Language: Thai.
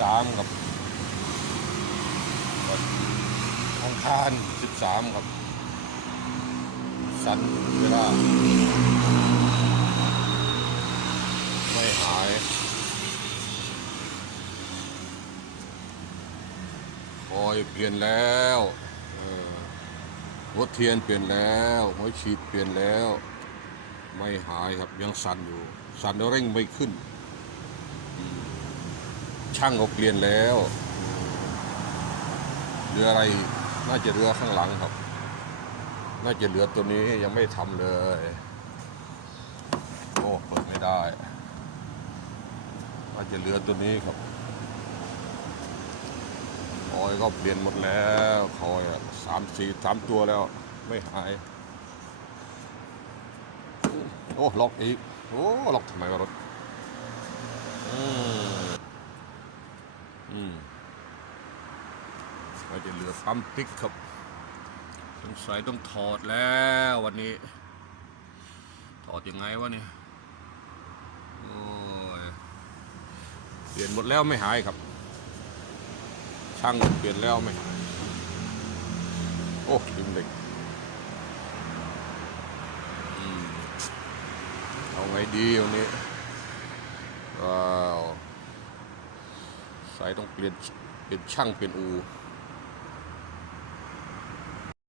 สามครับวันอังคารสิบสามครับ สันเวลาไม่หายคอยเปลี่ยนแล้วเออหัวเทียนเปลี่ยนแล้วหัวฉีดเปลี่ยนแล้ว ไม่หายครับยังสั่นอยู่ สั่นแล้วเร่งไม่ขึ้น ช่างก็เปลี่ยนแล้วเรืออะไรน่าจะเรือข้างหลังครับ น่าจะเหลือตัวนี้ยังไม่ทำเลยโอ้เปิดไม่ได้น่าจะเหลือตัวนี้ครับคอยก็เปลี่ยนหมดแล้วคอยสามสี่สามตัวแล้ว ไม่หาย โอ้ล็อกอีก โอ้ล็อกทำไมวะรถ อืม อืมเราจะเหลือปั๊มติ๊กครับสงสัยต้องถอดแล้ววันนี้ ถอดยังไงวะเนี่ยโอ้ยเปลี่ยนหมดแล้วไม่หายครับ ช่างเปลี่ยนแล้วไหมโอ้ลืมเหล็กเอาไงดีวันนี้ว้าว สายต้องเปลี่ยนเปลี่ยนช่างเปลี่ยนอู